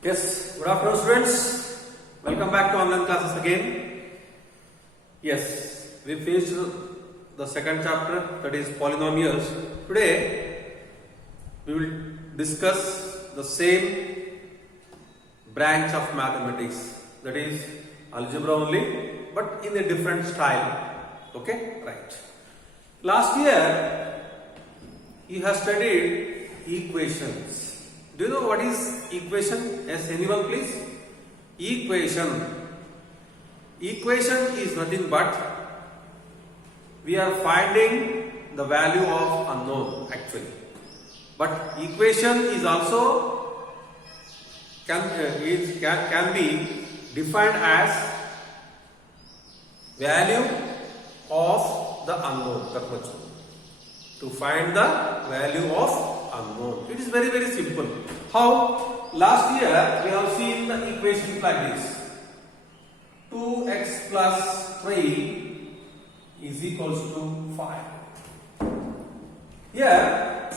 Yes, good afternoon students. Welcome back to online classes again. Yes, we finished the second chapter, that is polynomials. Today we will discuss the same branch of mathematics, that is algebra only, but in a different style. Okay, right. Last year you have studied equations. Do you know what is equation? Yes, anyone please? Equation is nothing but we are finding the value of unknown actually. But equation is also can be defined as value of the unknown. That much. To find the value of unknown. It is very simple. How? Last year we have seen the equation like this. 2x plus 3 is equals to 5. Here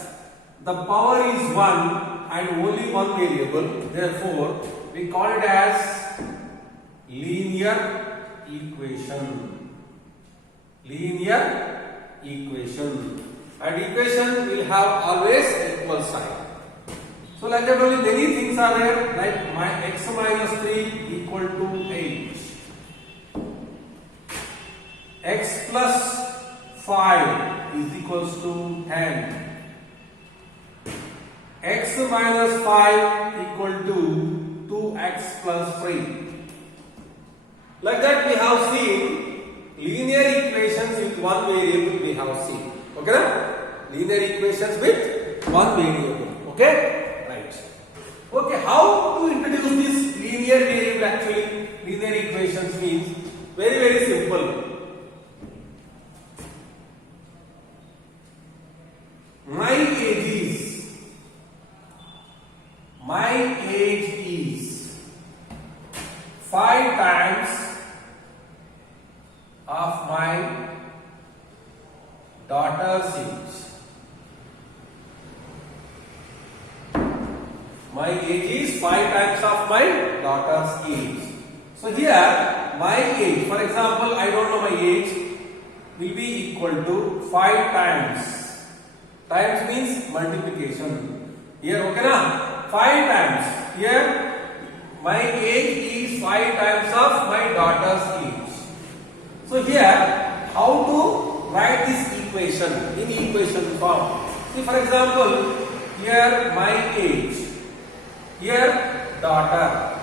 the power is 1 and only one variable. Therefore we call it as linear equation. Linear equation. And equation will have always equal sign. So like that only many things are there, like my x minus 3 equal to 8. X plus 5 is equals to 10. X minus 5 equal to 2x plus 3. Like that we have seen linear equations with one variable we have seen. Okay, na? Linear equations with one variable. Okay, right. Okay, how to introduce this linear variable actually? Linear equations means very simple. My age is 5 times of my daughter's age. My age is 5 times of my daughter's age. So here my age, for example, I don't know my age, will be equal to 5 times. Times means multiplication. Here, okay na? 5 times. Here my age is 5 times of my daughter's age. So here, how to write this equation in equation form? See, for example, here my age, here daughter.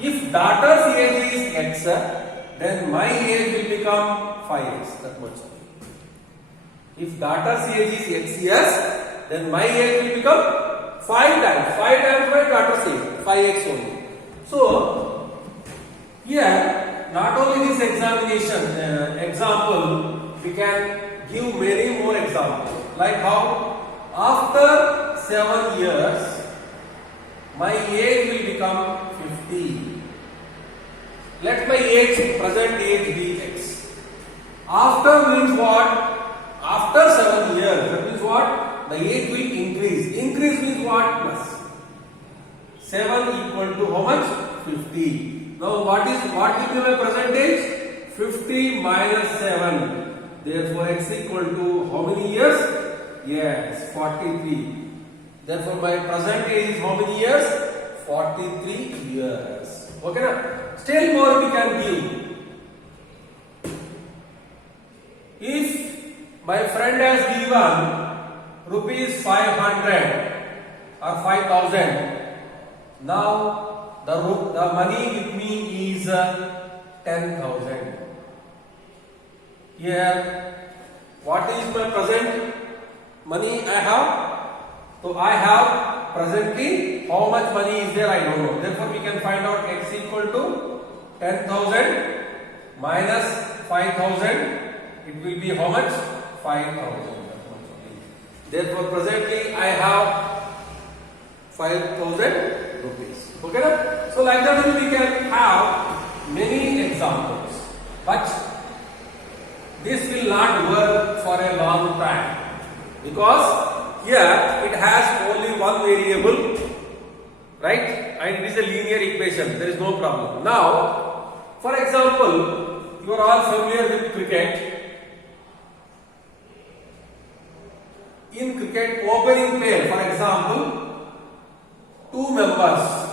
If daughter's age is x, then my age will become 5x. That much. If daughter's age is x years, then my age will become 5 times. 5 times my daughter's age, 5x only. So here, not only this example, we can give many more examples. Like how after 7 years, my age will become 50. Let my age, present age be x. After means what? After 7 years, that means what? The age will increase. Increase means what? Plus. 7 equal to how much? 50. Now what will be my present age? 50 minus 7. Therefore x equal to how many years? Yes, 43. Therefore my present age is how many years? 43 years. Okay na? Still more we can give. If my friend has given rupees 500 or 5,000, now the money with me is 10,000. Here, what is my present money I have? So I have presently how much money is there I don't know. Therefore we can find out x equal to 10,000 minus 5,000. It will be how much? 5,000. Therefore presently I have 5,000 rupees. Okay na? So like that only we can have many examples. But this will not work for a long time because here it has only one variable right? And it is a linear equation. There is no problem. Now, for example, you are all familiar with cricket. In cricket opening pair, for example, two members.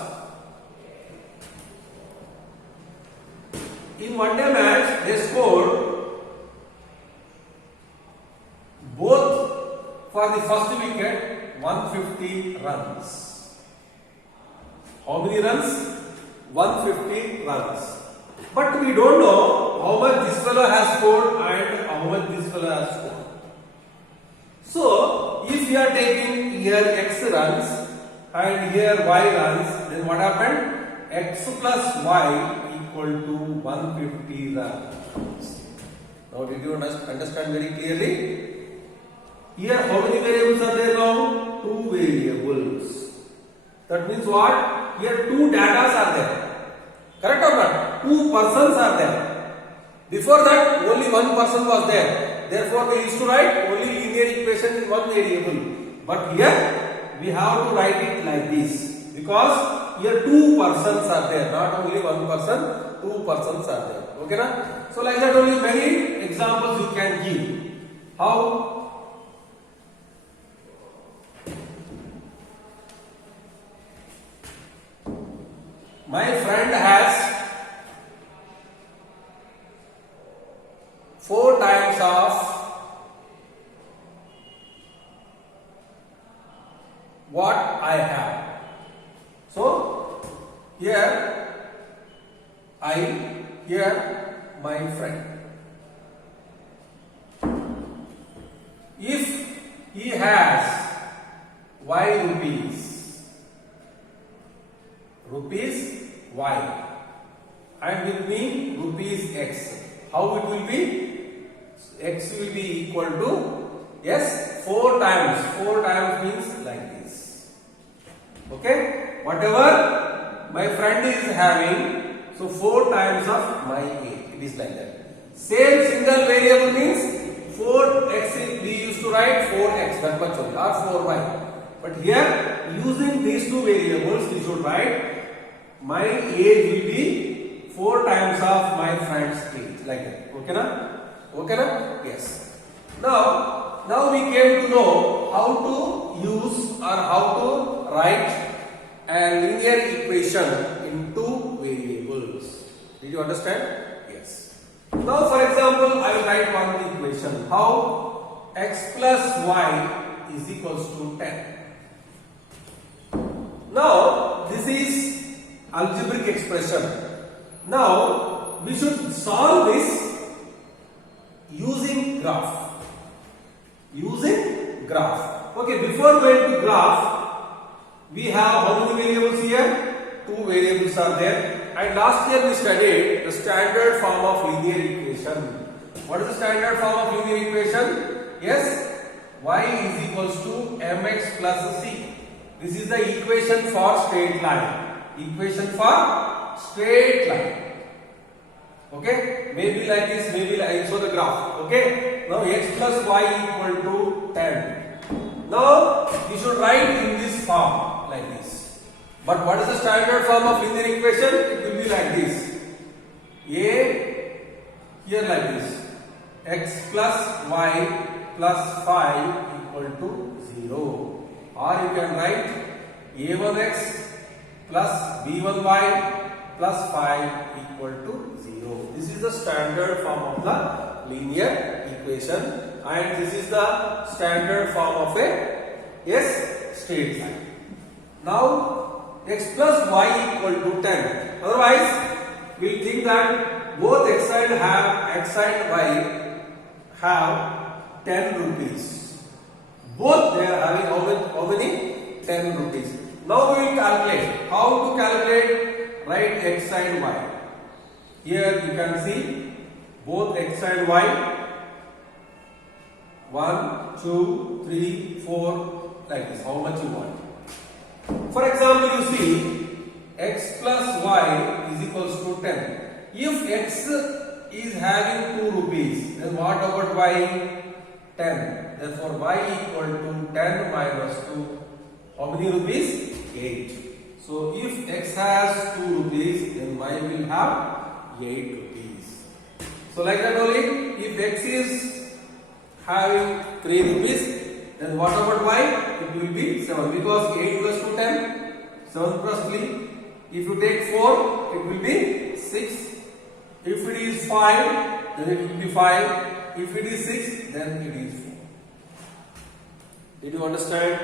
In one day match, they scored both for the first wicket 150 runs. How many runs? 150 runs. But we don't know how much this fellow has scored and how much this fellow has scored. So, if we are taking here x runs and here y runs, then what happened? X plus y equal to 150 runs. Now, did you understand very clearly? Here, how many variables are there now? Two variables. That means what? Here, two datas are there. Correct or not? Two persons are there. Before that, only one person was there. Therefore, we used to write only linear equation in one variable. But here, we have to write it like this. Because here two persons are there. Not only one person, two persons are there. Okay, na? So, like that only many examples you can give. How? My friend has 4 times of what I have. So, here I, here my friend. If he has y rupees y and with me rupees x, how it will be? X will be equal to, yes, 4 times. 4 times means like this. Okay? Whatever my friend is having, so 4 times of my A. It is like that. Same single variable means 4x, we used to write 4x, that much only, or 4y. But here, using these two variables, we should write my age will be 4 times of my friend's age, like that. Okay, na? Okay, na? Yes. Now we came to know how to use or how to write a linear equation in two variables. Did you understand? Yes. Now, for example, I will write one equation. How? X plus y is equals to 10. Now, this is algebraic expression. Now, we should solve this using graph. Using graph. Okay, before going to graph, we have how many variables here? 2 variables are there. And last year we studied the standard form of linear equation. What is the standard form of linear equation? Yes, y is equals to mx plus c. This is the equation for straight line. Equation for straight line. Okay, maybe like this, maybe like so the graph. Okay, now x plus y equal to 10. Now you should write in this form like this. But what is the standard form of linear equation? It will be like this. A here like this. X plus y plus 5 equal to 0. Or you can write a1x plus b1y plus 5 equal to 0. This is the standard form of the linear equation, and this is the standard form of a straight line. Now x plus y equal to 10. Otherwise, we will think that both x and y have 10 rupees. Both they are having how many? 10 rupees. Now we will calculate. How to calculate? Write x and y. Here you can see both x and y. 1, 2, 3, 4, like this. How much you want? For example, you see x plus y is equals to 10. If x is having 2 rupees, then what about y? 10. Therefore, y equal to 10 minus 2. How many rupees? 8. So if x has 2 rupees, then y will have 8 rupees. So like that only, if x is having 3 rupees, then what about y? It will be 7 because 8 plus 2 10, 7 plus 3. If you take 4, it will be 6. If it is 5, then it will be 5. If it is 6, then it is 4. Did you understand?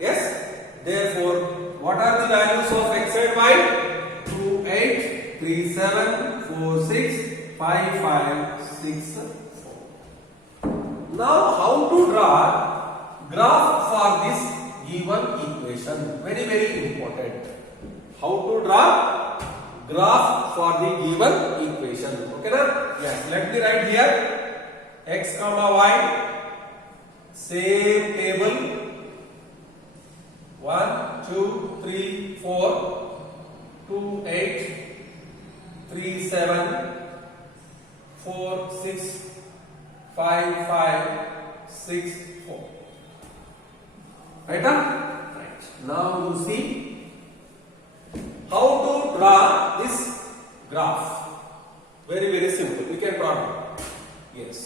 Yes? Therefore, what are the values of x and y? 2, 8, 3, 7, 4, 6, 5, 5, 6, 4. Now, how to draw graph for this given equation? Very, very important. How to draw graph for the given equation? Okay, na? Yes. Let me write here x comma y. Same table. 1, 2, 3, 4, 2, 8, 3, 7, 4, 6, 5, 5, 6, 4. Right? Right. Now you see how to draw this graph. Very, very simple. We can draw it. Yes.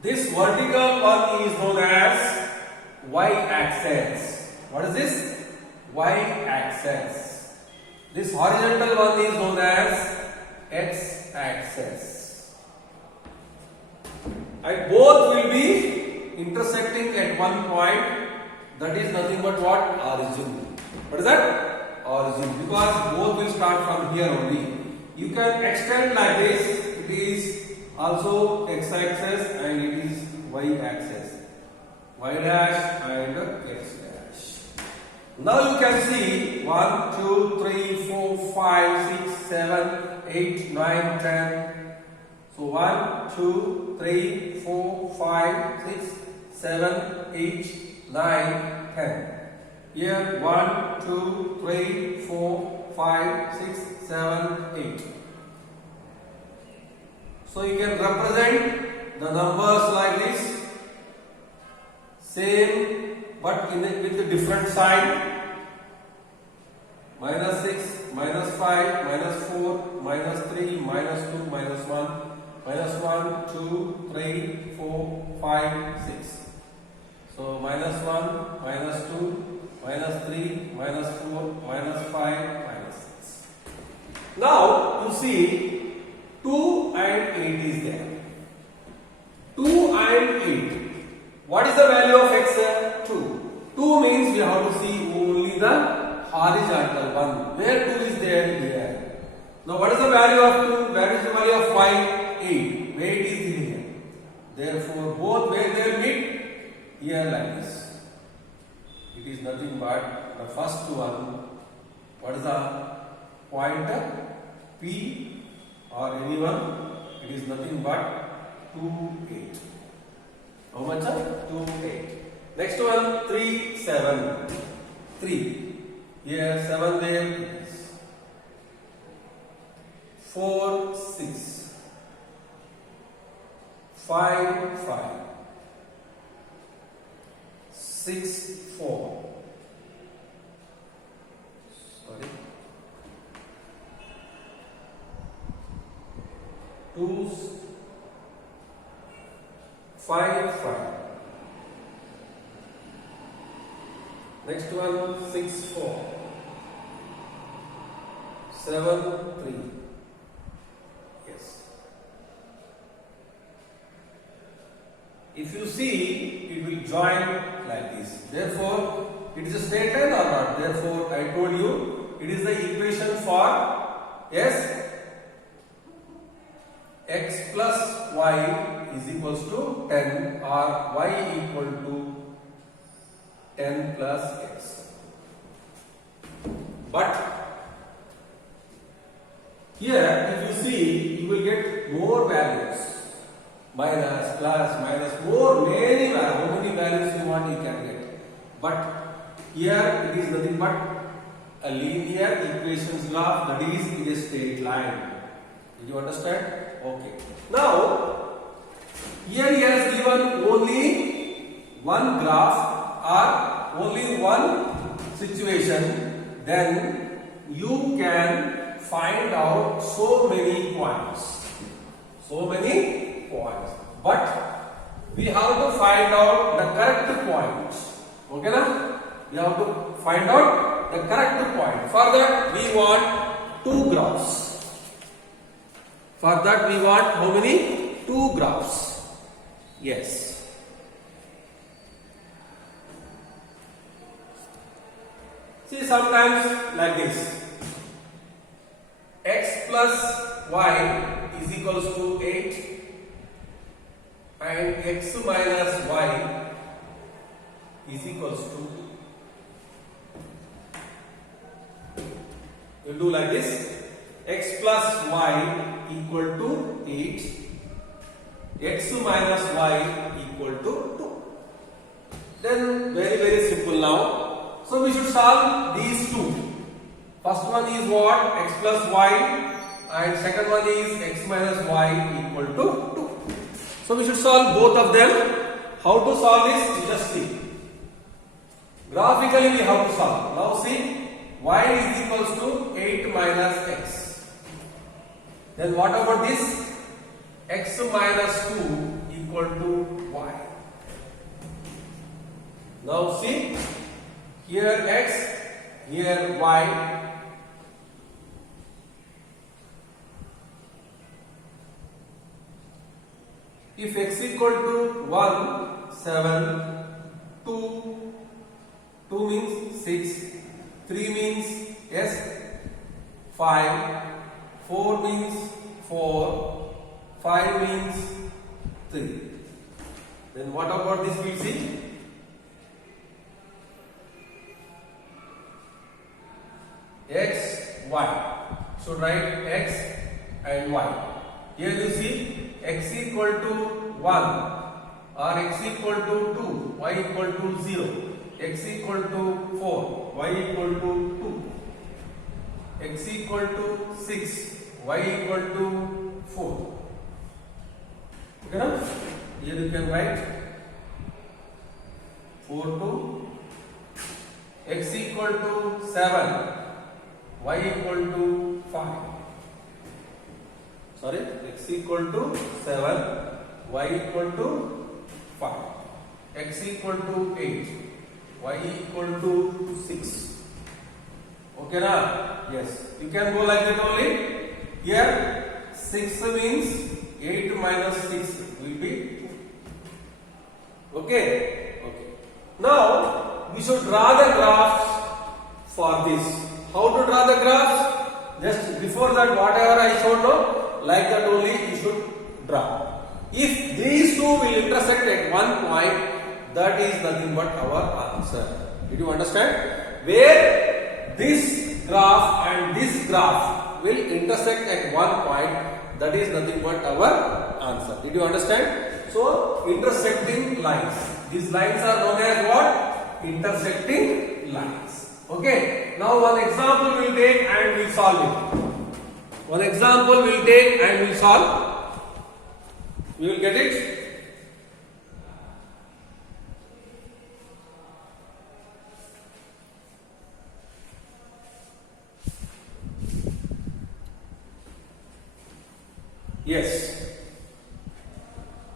This vertical one is known as y-axis. What is this? Y-axis. This horizontal one is known as x-axis. And both will be intersecting at one point. That is nothing but what? Origin. What is that? Origin. Because both will start from here only. You can extend like this. It is also x-axis and it is y-axis. Y dash and x dash. Now you can see 1, 2, 3, 4, 5, 6, 7, 8, 9, 10. So 1, 2, 3, 4, 5, 6, 7, 8, 9, 10. Here 1, 2, 3, 4, 5, 6, 7, 8. So you can represent the numbers like this. Same but with a different sign. Minus 6, minus 5, minus 4, minus 3, minus 2, minus 1, minus 1, 2, 3, 4, 5, 6. So minus 1, minus 2, minus 3, minus 4, minus 5, minus 6. Now you see 2 and 8 is there. 2 and 8. What is the value of x? 2. 2 means we have to see only the horizontal one. Where 2 is there? Here. Now what is the value of 2? Where is the value of y? 8. Where it is here. Therefore both where they meet? Here like this. It is nothing but the first one. What is the pointer? P or anyone? It is nothing but 2, 8. How much? 2, 8. Next one, 3, 7. 3. Here, 7 there. 4, 6. 5, 5. 6, 4. Sorry. 2, 5, 5. Next one, 6, 4. 7, 3. Yes. If you see, it will join like this. Therefore, it is a straight line or not? Therefore, I told you, it is the equation for, yes, x plus y is equals to 10 or y equal to 10 plus x. But here if you see, you will get more values. Minus, plus, minus, more, many values. How many values you want you can get. But here it is nothing but a linear equations graph, that is in a straight line. Did you understand? Okay. Now, here he has given only one graph or only one situation, then you can find out so many points. So many points. But we have to find out the correct points. Okay na? We have to find out the correct point. For that we want two graphs. For that we want how many? Two graphs. Yes. See, sometimes like this. X plus y is equals to 8 and x minus y is equals to 2. You do like this. X plus y equal to 8. X minus y equal to 2. Then very simple now. So we should solve these two. First one is what? X plus y, and second one is x minus y equal to 2. So we should solve both of them. How to solve this? Just see. Graphically we have to solve. Now see, y is equals to 8 minus x. Then what about this? X minus 2 equal to y. Now see, here x, here y. If x equal to 1, 7, 2, 2 means 6, 3 means yes, 5, 4 means 4, 5 means 3. Then what about this we'll see? X, y. So write x and y. Here you see x equal to 1 or x equal to 2, y equal to 0, x equal to 4, y equal to 2, x equal to 6, y equal to 4. Okay, now? Here you can write 4 to x equal to 7, y equal to 5. Sorry, x equal to 7, y equal to 5, x equal to 8, y equal to 6. Okay na? Yes. You can go like that only. Here 6 means 8 minus 6 will be 2. Okay? Okay. Now we should draw the graphs for this. How to draw the graphs? Just before that, whatever I showed now, like that only you should draw. If these two will intersect at one point, that is nothing but our answer. Did you understand? Where this graph and this graph will intersect at one point, that is nothing but our answer. Did you understand? So, intersecting lines. These lines are known as what? Intersecting lines. Okay. Now one example we'll take and we'll solve it. One example we'll take and we'll solve. You will get it? Yes.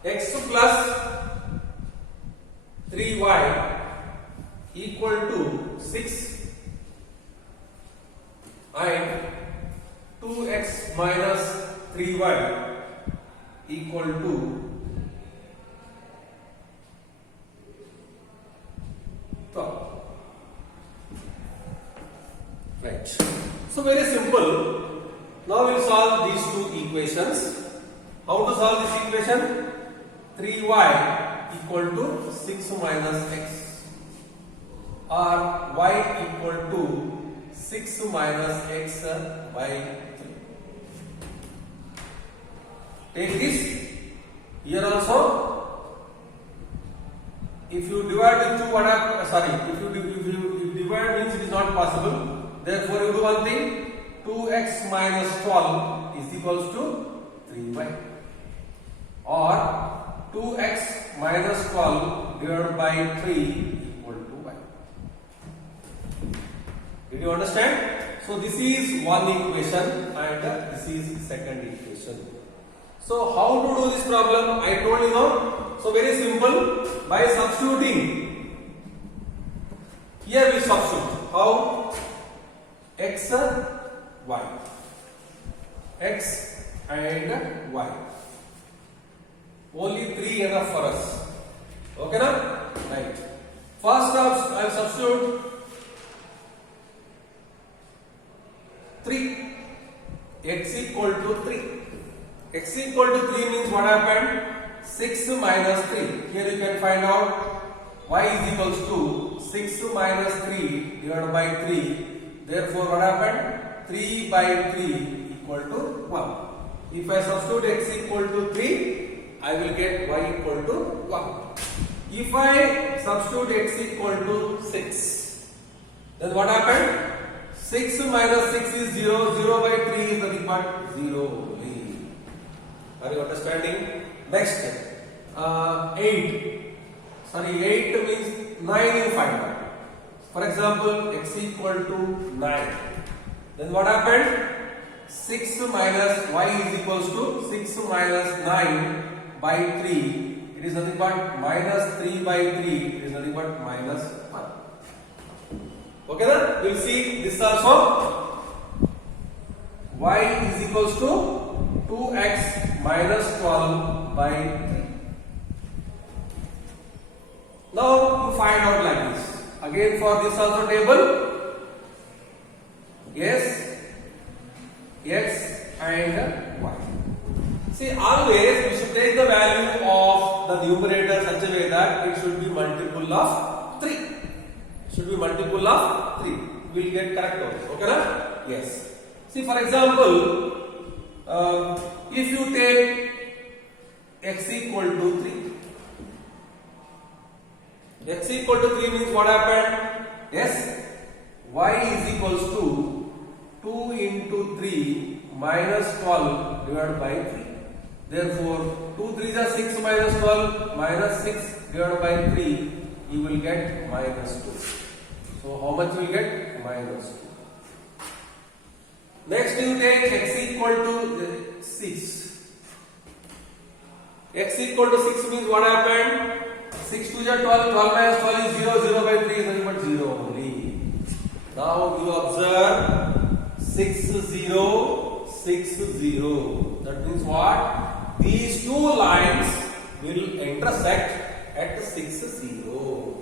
X plus 3y equal to 6 and 2x minus 3y equal to 12. Right. So very simple. Now we will solve these two equations. How to solve this equation? 3y equal to 6 minus x, or y equal to 6 minus x by 3. Take this. Here also, if you divide with 2, what happens? Sorry, if you divide means it is not possible. Therefore, you do one thing. 2x minus 12 is equals to 3y, or 2x minus 12 divided by 3 equal to y. you understand? So this is one equation and this is second equation. So how to do this problem? I told you now. So very simple. By substituting. Here we substitute. How? X, y. X and y. Only 3 enough for us. Okay na? Right. First I will substitute 3. X equal to 3. X equal to 3 means what happened? 6 minus 3. Here you can find out y is equals to 6 minus 3 divided by 3. Therefore what happened? 3 by 3 equal to 1. If I substitute x equal to 3, I will get y equal to 1. If I substitute x equal to 6, then what happened? 6 minus 6 is 0. 0 by 3 is nothing but 0 only. Are you understanding? Next, 8. Sorry, 8 means 9 you find out. For example, x equal to 9. Then what happened? 6 minus y is equals to 6 minus 9 by 3. It is nothing but minus 3 by 3. It is nothing but minus 1. Okay, then we will see this also. Y is equals to 2x minus 12 by 3. Now you find out like this. Again for this also table. Yes, x and y. See, always we should take the value of the numerator such a way that it should be multiple of 3. Should be multiple of 3. We will get correct also. Okay, na? Yes. See, for example, if you take x equal to 3. X equal to 3 means what happened? Yes, y is equals to 2 into 3 minus 12 divided by 3. Therefore, 2 3s are 6 minus 12 minus 6 divided by 3. You will get minus 2. So, how much you will get? Minus 2. Next, you take x equal to 6. X equal to 6 means what happened? 6 2 is 12, 12 minus 12 is 0, 0 by 3 is nothing but 0 only. Now you observe 6 0, 6 0. That means what? These two lines will intersect at 6 0.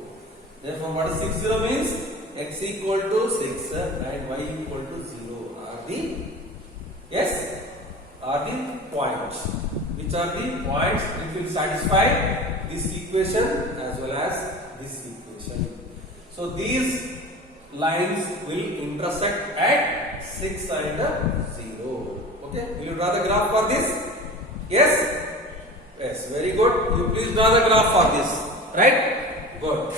Therefore, what is 6 0 means? X equal to 6 and y equal to 0 are the, yes, are the points. Which are the points which will satisfy this equation as well as this equation. So these lines will intersect at 6 and 0. Okay, will you draw the graph for this? Yes? Yes, very good. You please draw the graph for this. Right? Good.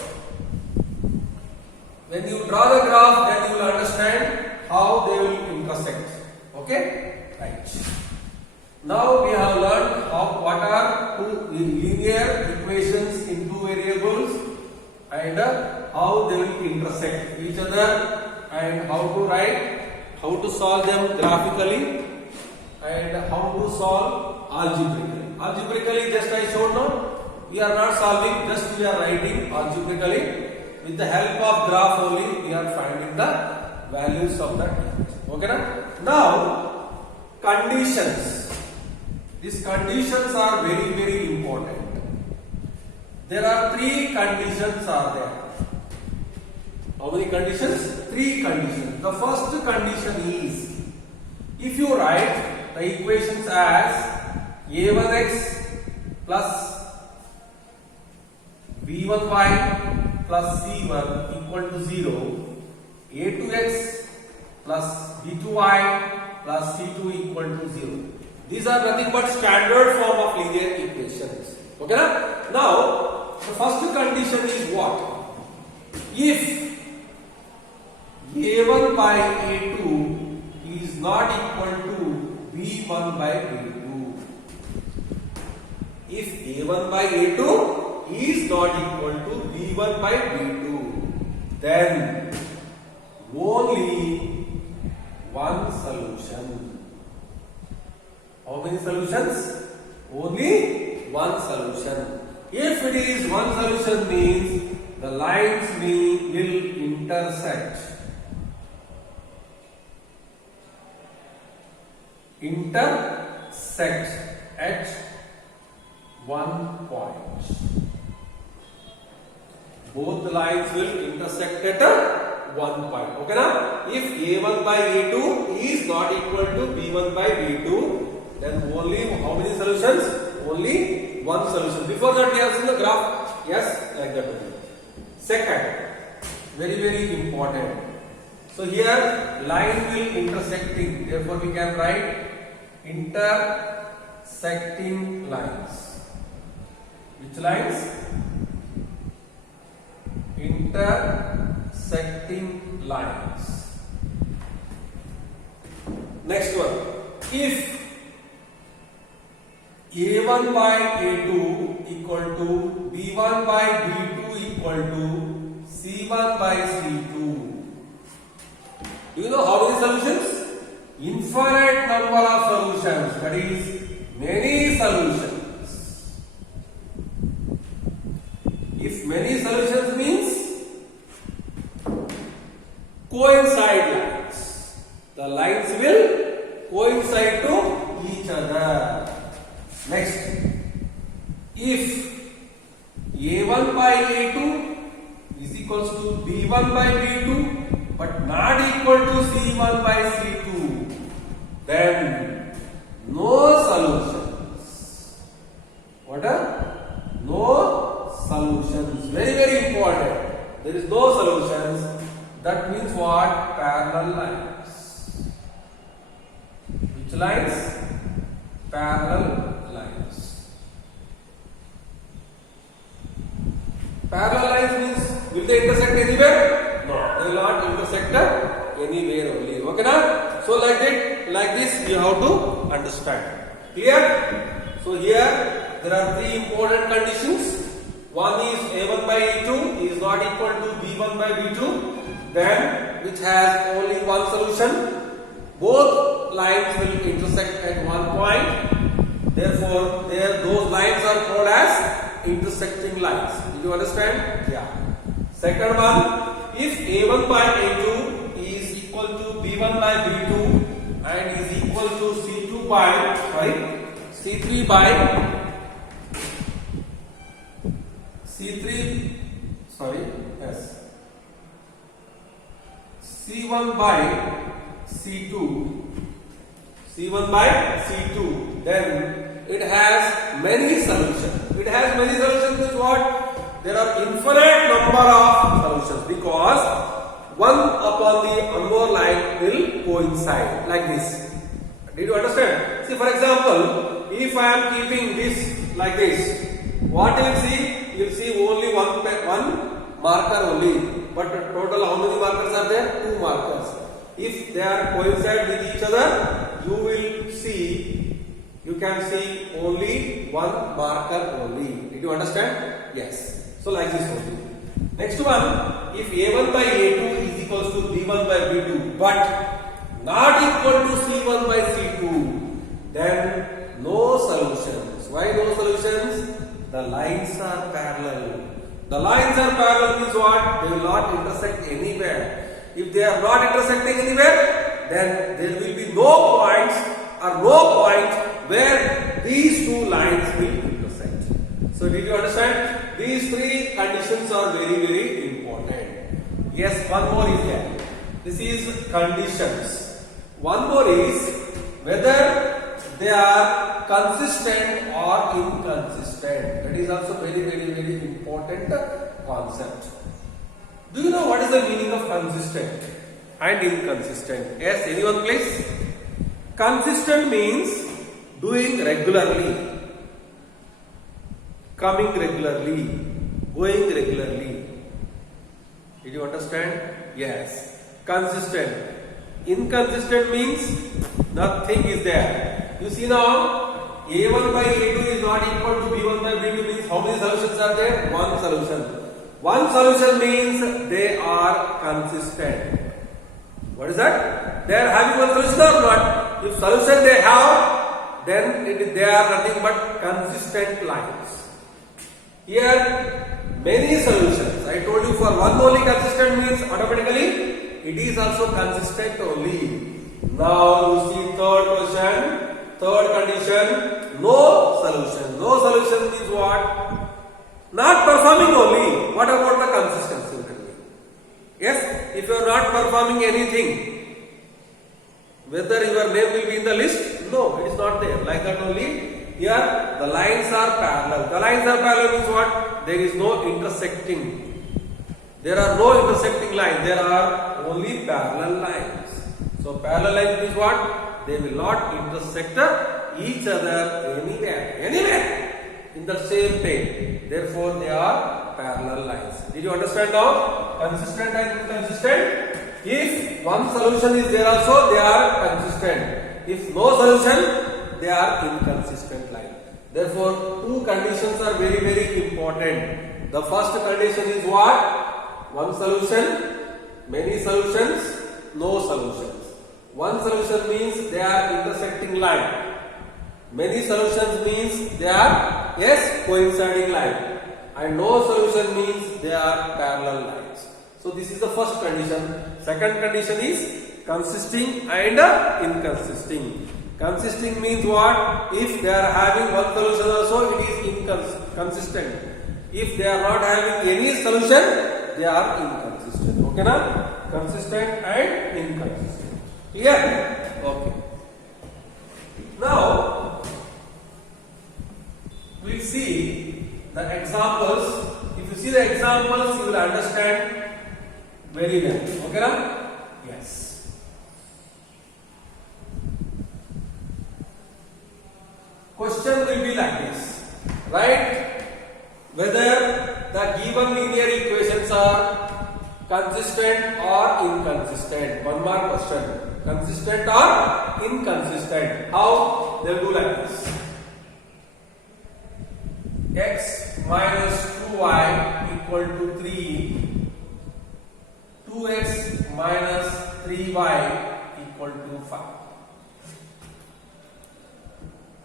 When you draw the graph, then you will understand how they will intersect. Okay? Right. Now we have learned what are two linear equations in two variables and how they will intersect each other and how to write, how to solve them graphically and how to solve algebraically. Algebraically just I showed now, we are not solving, just we are writing algebraically. With the help of graph only we are finding the values of that equation. Okay na? Now conditions. These conditions are very, very important. There are 3 conditions are there. How many conditions? 3 conditions. The first condition is, if you write the equations as a1x plus b1y plus c1 equal to 0, a2x plus b2y plus c2 equal to 0. These are nothing but standard form of linear equations. Okay na? Now, the first condition is what? If a1 by a2 is not equal to b1 by a2. If a1 by a2 is not equal to b1 by b2, then only one solution. How many solutions? Only one solution. If it is one solution means the lines will intersect. Intersect at one point. Both the lines will intersect at one point. Okay na? If A1 by A2 is not equal to B1 by B2, then only how many solutions? Only one solution. Before that we have seen the graph. Yes, like that only. Second, very important. So here line will intersecting. Therefore we can write intersecting lines. Which lines? Intersecting lines. Next one. If A1 by A2 equal to B1 by B2 equal to C1 by C2. Do you know how many solutions? Infinite number of solutions. That is many solutions. If many solutions means coincide lines. The lines will coincide to each other. Next, if A1 by A2 is equals to B1 by B2 but not equal to C1 by C2, then no solutions. What are? No solutions. Very important. There is no solutions. That means what? Parallel lines. Which lines? Parallel lines. Parallel lines means will they intersect anywhere? No, they will not intersect anywhere only. Okay na? So like this you have to understand. Clear? So here there are three important conditions. One is A1 by A2 is not equal to B1 by B2. Then which has only one solution. Both lines will intersect at one point. Therefore, those lines are called as intersecting lines. Did you understand? Yeah. Second one, if A1 by A2 is equal to B1 by B2 and is equal to C3 by C1 by C2, then it has many solutions. It has many solutions means what? There are infinite number of solutions because one upon the another line will coincide like this. Did you understand? See, for example, if I am keeping this like this, what you will see? You will see only one marker only. But total how many markers are there? Two markers. If they are coincide with each other, you can see only one marker only. Did you understand? Yes. So like this only. Next one, if A1 by A2 is equals to B1 by B2 but not equal to C1 by C2, then no solutions. Why no solutions? The lines are parallel. The lines are parallel means what? They will not intersect anywhere. If they are not intersecting anywhere, then there will be no points or no point where these two lines will intersect. So did you understand? These three conditions are very important. Yes, one more is there. This is conditions. One more is whether they are consistent or inconsistent. That is also very important concept. Do you know what is the meaning of consistent and inconsistent? Yes, anyone please? Consistent means doing regularly, coming regularly, going regularly. Did you understand? Yes. Consistent. Inconsistent means nothing is there. You see now, A1 by A2 is not equal to B1 by B2 means how many solutions are there? One solution. One solution means they are consistent. What is that? They are having one solution or not? If solution they have, then they are nothing but consistent lines. Here, many solutions. I told you for one only consistent means automatically it is also consistent only. Now you see third question, third condition, no solution. No solution means what? Not performing only. What about the consistency? Yes, if you are not performing anything, whether your name will be in the list? No, it is not there. Like that only. Here, the lines are parallel. The lines are parallel means what? There is no intersecting. There are no intersecting lines. There are only parallel lines. So, parallel lines means what? They will not intersect each other anywhere. Anywhere. In the same plane. Therefore, they are parallel lines. Did you understand now? Consistent and inconsistent. If one solution is there also, they are consistent. If no solution, they are inconsistent line. Therefore, two conditions are very, very important. The first condition is what? One solution, many solutions, no solutions. One solution means they are intersecting line. Many solutions means they are, yes, coinciding line. And no solution means they are parallel lines. So this is the first condition. Second condition is consisting and inconsisting. Consisting means what? If they are having one solution also, it is inconsistent. If they are not having any solution, they are inconsistent. Okay na? Consistent and inconsistent. Clear? Okay. Now, we will see the examples. If you see the examples, you will understand very well. Okay na? Yes. Question will be like this. Write whether the given linear equations are consistent or inconsistent. One more question. Consistent or inconsistent? How? They will do like this. X minus 2y equal to 3. 2x minus 3y equal to 5.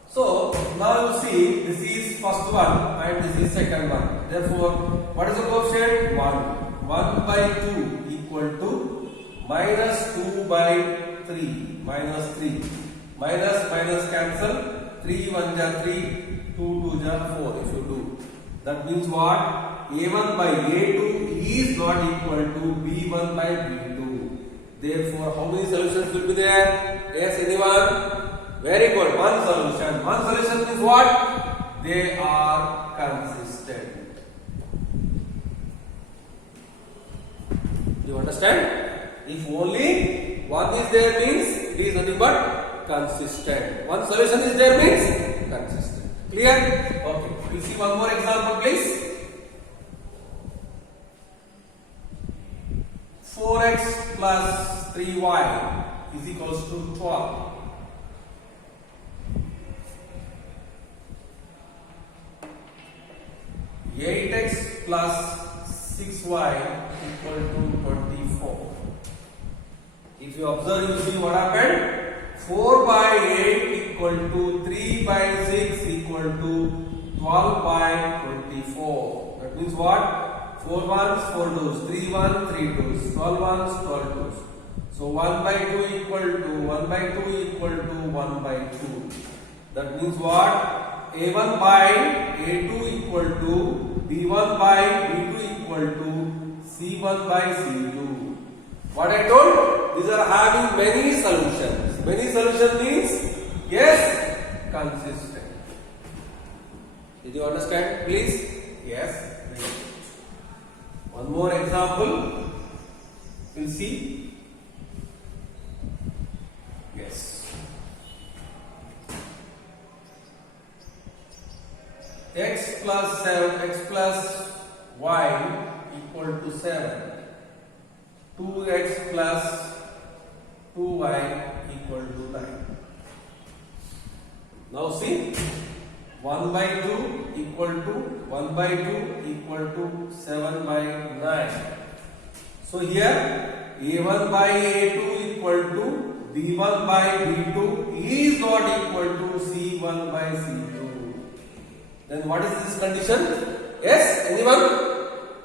So now you see this is first one and this is second one. Therefore, what is the coefficient? 1. 1 by 2 equal to minus 2 by 3. Minus 3. Minus cancel. 3 1 ja 3. 2 2 ja 4 if you do. That means what? A1 by A2 is not equal to B1 by B2. Therefore, how many solutions will be there? Yes, anyone? Very good. One solution. One solution means what? They are consistent. Do you understand? If only one is there means it is nothing but consistent. One solution is there means consistent. Clear? Okay. We'll see one more example, please. 4x plus 3y is equals to 12. 8x plus 6y equal to 24. If you observe, you see what happened? 4 by 8 equal to 3 by 6 equal to 12 by 24. That means what? 4 ones, 4 twos, 3 1, 3 twos, 12 ones, 12 twos. So 1 by 2 equal to 1 by 2 equal to 1 by 2. That means what? A1 by A2 equal to B1 by B2 equal to C1 by C2. What I told? These are having many solutions. Many solutions means, yes, consistent. Did you understand, please? Yes. One more example. We'll see. Yes. X plus 7, x plus y equal to 7. 2x plus 2y equal to 9. Now see, 1 by 2 equal to 1 by 2 equal to 7 by 9. So here A1 by A2 equal to B1 by B2 is not equal to C1 by C2. Then what is this condition? Yes, anyone?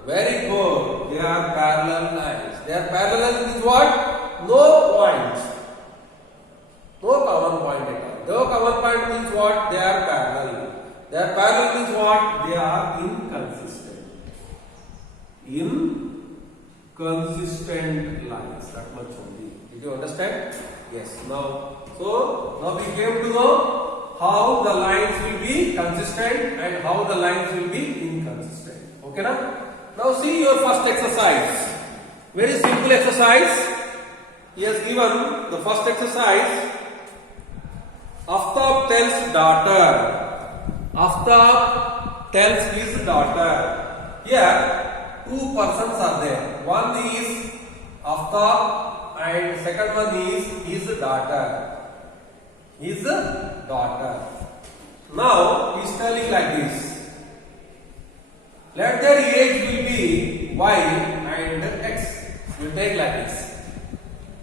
Very good. They are parallel lines. They are parallel means what? No point. No common point at all. No common point means what? They are parallel. They are parallel means what? They are inconsistent. Inconsistent lines. That much only. Did you understand? Yes. Now we came to know how the lines will be consistent and how the lines will be inconsistent. Okay, na? Now see your first exercise. Very simple exercise. He has given the first exercise. Aftab tells daughter. Aftab tells his daughter. Here, two persons are there. One is Aftab and second one is his daughter. His daughter. Now, he is telling like this. Let their age will be y and x. You take like this.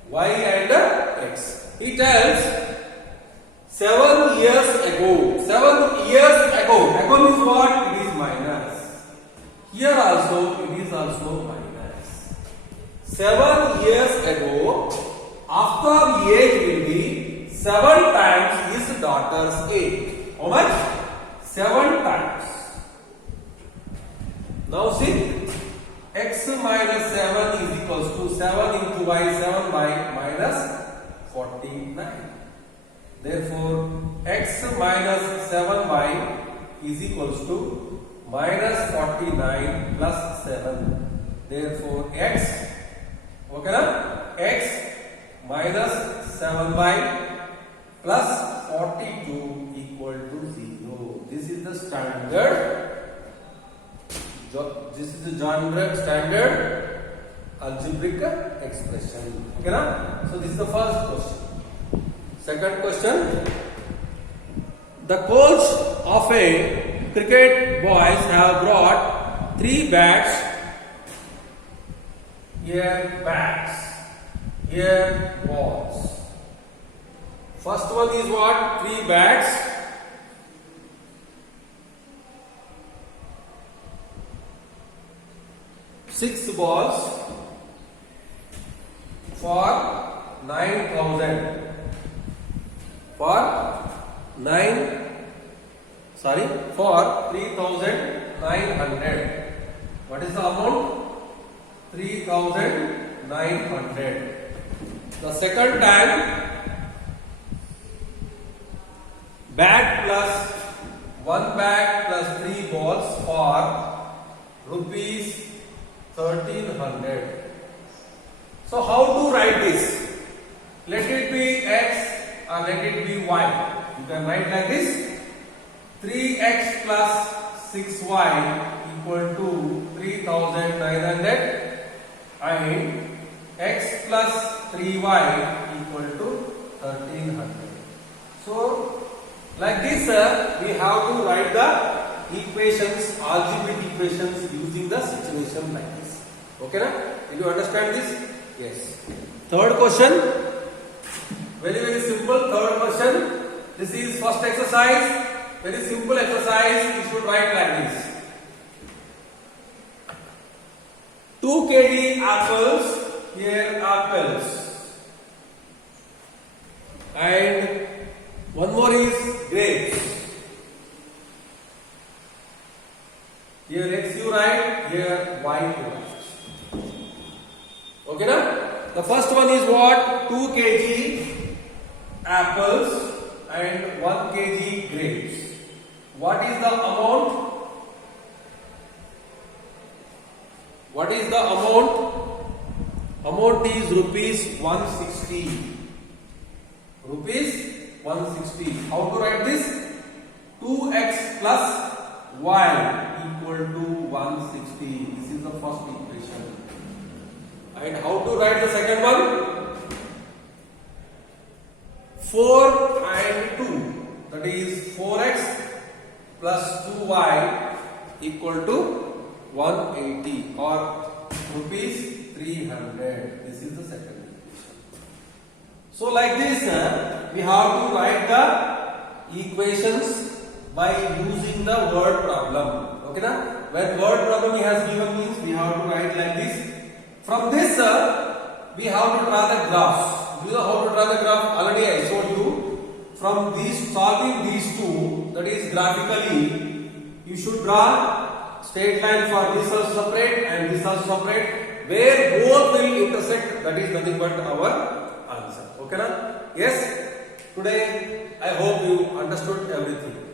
Y and x. He tells 7 years ago. 7 years ago. Ago means what? It is minus. Here also, it is also minus. 7 years ago, after age will be 7 times his daughter's age. How much? 7 times. Now see, x minus 7 is equals to 7 into y, 7 by minus 49. Therefore, x minus 7y is equals to minus 49 plus 7. Therefore, x, okay na? X minus 7y plus 42 equal to 0. This is the standard. This is the standard algebraic expression. Okay na? So this is the first question. Second question. The coach of a cricket boys have brought 3 bats. Here bats. Here balls. First one is what? 3 bats. 6 balls for 9,000. For 3,900. What is the amount? 3,900. The second time, bat plus 1 bat plus 3 balls for rupees 1,300. So how to write this? Let it be x or let it be y. You can write like this. 3x plus 6y equal to 3,900 and x plus 3y equal to 1,300. So like this we have to write the equations, algebraic equations using the situation like this. Okay na? Did you understand this? Yes. Third question. Very simple. Third question. This is first exercise. Very simple exercise. You should write like this. 2 kg apples. Here apples. And one more is grapes. Here x you write. Here y you write. Okay na? The first one is what? 2 kg apples and 1 kg grapes. What is the amount? What is the amount? Amount is rupees 160. Rupees 160. How to write this? 2x plus y equal to 160. This is the first equation. And how to write the second one? 4 and 2. That is 4x plus 2y equal to 180 or rupees 300. This is the second equation. So like this, we have to write the equations by using the word problem. Okay, na? When word problem he has given means we have to write like this. From this, we have to draw the graphs. You know how to draw the graph? Already I showed you. From these solving these two, that is graphically, you should draw straight line for this are separate and this are separate, where both will intersect. That is nothing but our answer. Okay, na? Yes. Today I hope you understood everything.